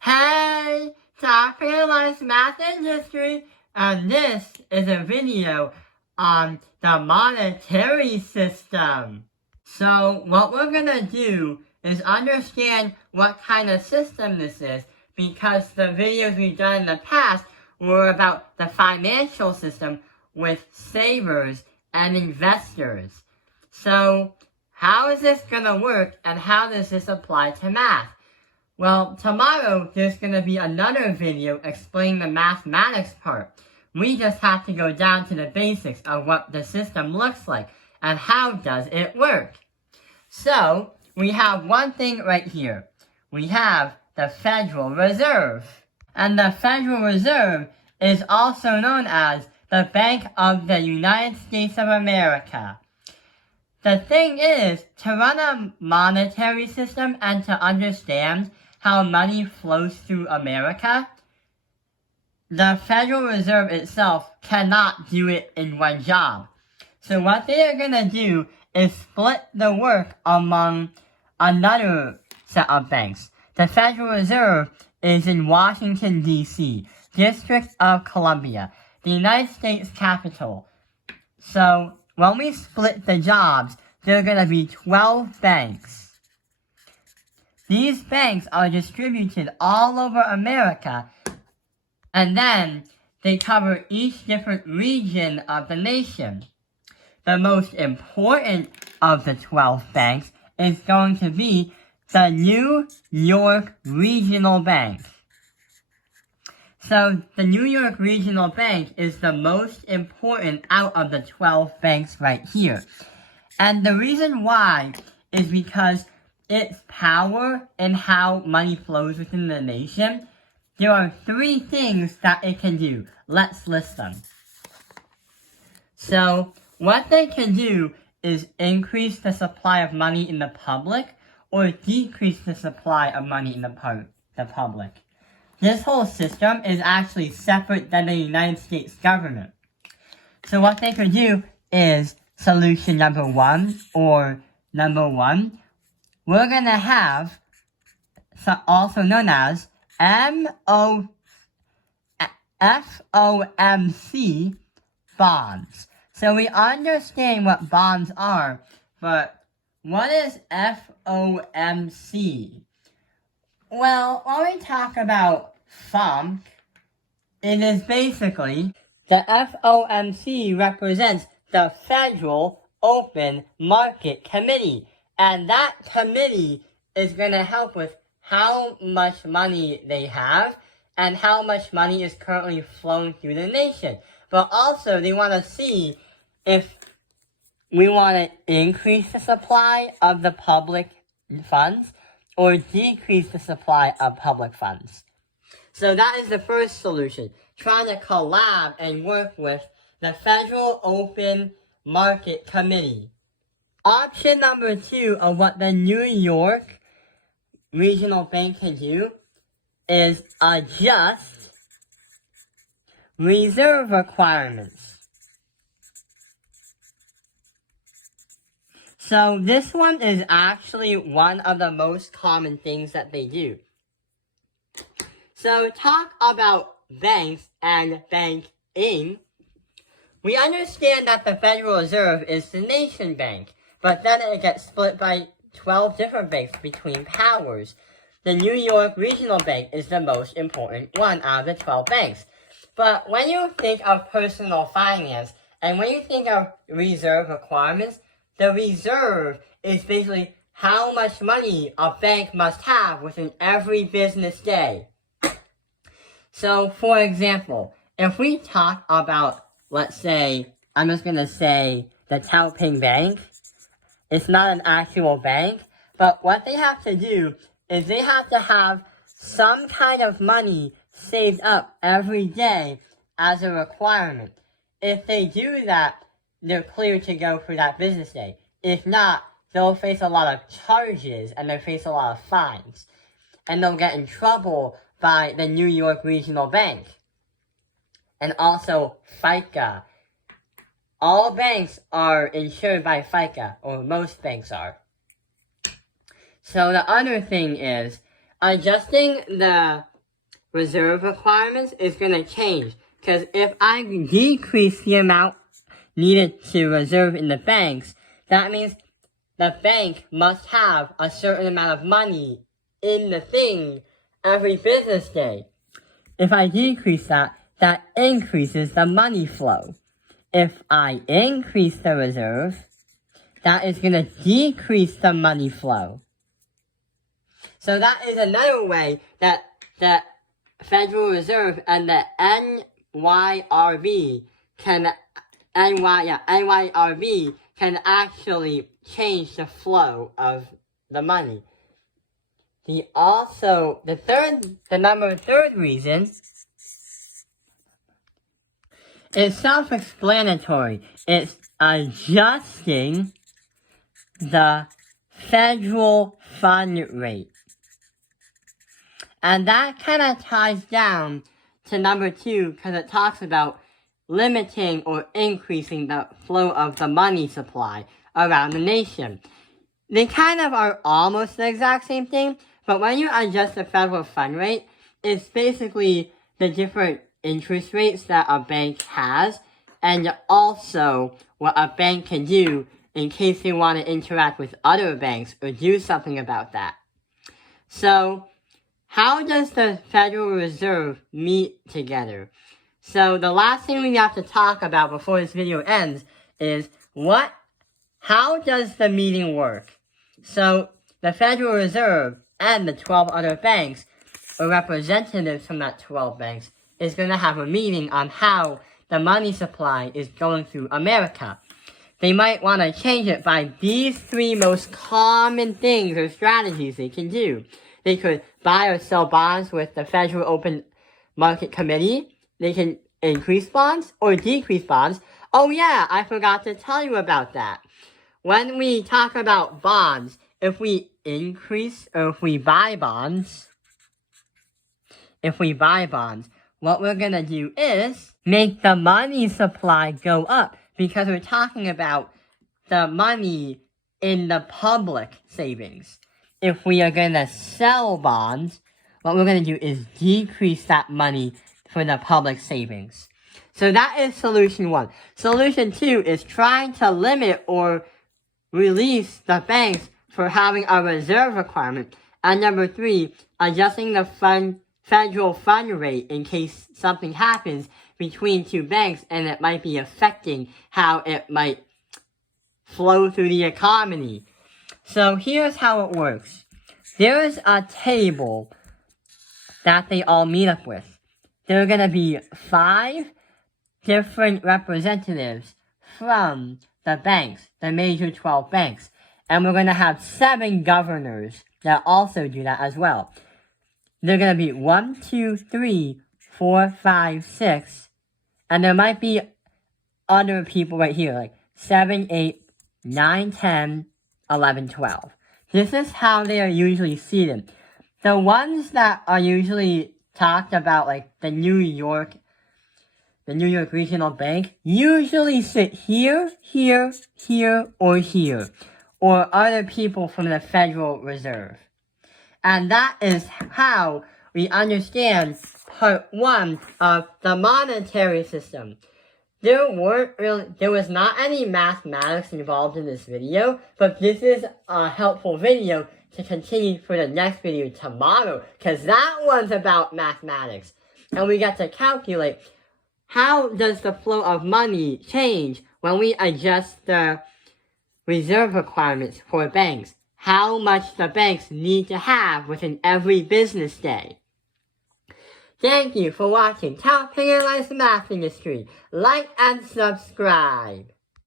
Hey, Talk Realized Math and History, and this is a video on the monetary system. So what we're gonna do is understand what kind of system this is, because the videos we've done in the past were about the financial system with savers and investors. So how is this gonna work, and how does this apply to math? Well, tomorrow there's going to be another video explaining the mathematics part. We just have to go down to the basics of what the system looks like and how does it work. So, we have one thing right here. We have the Federal Reserve. And the Federal Reserve is also known as the Bank of the United States of America. The thing is, to run a monetary system and to understand how money flows through America, the Federal Reserve itself cannot do it in one job. So what they are going to do is split the work among another set of banks. The Federal Reserve is in Washington, D.C., District of Columbia, the United States capital. So when we split the jobs, there are going to be 12 banks. These banks are distributed all over America, and then they cover each different region of the nation. The most important of the 12 banks is going to be the New York Regional Bank. So the New York Regional Bank is the most important out of the 12 banks right here. And the reason why is because its power and how money flows within the nation, there are 3 things that it can do. Let's list them. So, what they can do is increase the supply of money in the public or decrease the supply of money in the public. This whole system is actually separate than the United States government. So what they can do is solution number 1, or number 1, we're going to have, also known as FOMC bonds. So we understand what bonds are, but what is FOMC? Well, when we talk about FOMC, it is basically the FOMC represents the Federal Open Market Committee. And that committee is going to help with how much money they have and how much money is currently flowing through the nation. But also, they want to see if we want to increase the supply of the public funds or decrease the supply of public funds. So that is the first solution, trying to collab and work with the Federal Open Market Committee. Option number 2 of what the New York Regional Bank can do is adjust reserve requirements. So this one is actually one of the most common things that they do. So talk about banks and banking. We understand that the Federal Reserve is the nation bank, but then it gets split by 12 different banks between powers. The New York Regional Bank is the most important one out of the 12 banks. But when you think of personal finance, and when you think of reserve requirements, the reserve is basically how much money a bank must have within every business day. So, for example, if we talk about, let's say, I'm just going to say the Taiping Bank, it's not an actual bank, but what they have to do is they have to have some kind of money saved up every day as a requirement. If they do that, they're cleared to go for that business day. If not, they'll face a lot of charges and they'll face a lot of fines. And they'll get in trouble by the New York Regional Bank. And also FICA. All banks are insured by FICA, or most banks are. So the other thing is adjusting the reserve requirements is going to change. Because if I decrease the amount needed to reserve in the banks, that means the bank must have a certain amount of money in the thing every business day. If I decrease that, that increases the money flow. If I increase the reserve, that is going to decrease the money flow. So that is another way that the Federal Reserve and the NYRB can actually change the flow of the money. The third reason is self-explanatory. It's adjusting the federal fund rate. And that kind of ties down to number 2 because it talks about limiting or increasing the flow of the money supply around the nation. They kind of are almost the exact same thing, but when you adjust the federal fund rate, it's basically the different interest rates that a bank has, and also what a bank can do in case they want to interact with other banks or do something about that. So, how does the Federal Reserve meet together? So the last thing we have to talk about before this video ends is how does the meeting work? So the Federal Reserve and the 12 other banks, or representatives from that 12 banks, is going to have a meeting on how the money supply is going through America. They might want to change it by these 3 most common things or strategies they can do. They could buy or sell bonds with the Federal Open Market Committee. They can increase bonds or decrease bonds. Oh yeah, I forgot to tell you about that. When we talk about bonds, if we increase or if we buy bonds, what we're going to do is make the money supply go up because we're talking about the money in the public savings. If we are going to sell bonds, what we're going to do is decrease that money for the public savings. So that is solution 1. Solution 2 is trying to limit or release the banks for having a reserve requirement. And number 3, adjusting the federal fund rate in case something happens between 2 banks and it might be affecting how it might flow through the economy. So here's how it works. There is a table that they all meet up with. There are going to be 5 different representatives from the banks, the major 12 banks. And we're going to have 7 governors that also do that as well. They're going to be 1, 2, 3, 4, 5, 6. And there might be other people right here, like 7, 8, 9, 10, 11, 12. This is how they are usually seated. The ones that are usually talked about, like the New York Regional Bank, usually sit here, here, here, or here, or other people from the Federal Reserve. And that is how we understand part 1 of the monetary system. There was not any mathematics involved in this video, but this is a helpful video to continue for the next video tomorrow, because that one's about mathematics. And we get to calculate how does the flow of money change when we adjust the reserve requirements for banks. How much the banks need to have within every business day. Thank you for watching Top Fingerlines Math Industry. Like and subscribe.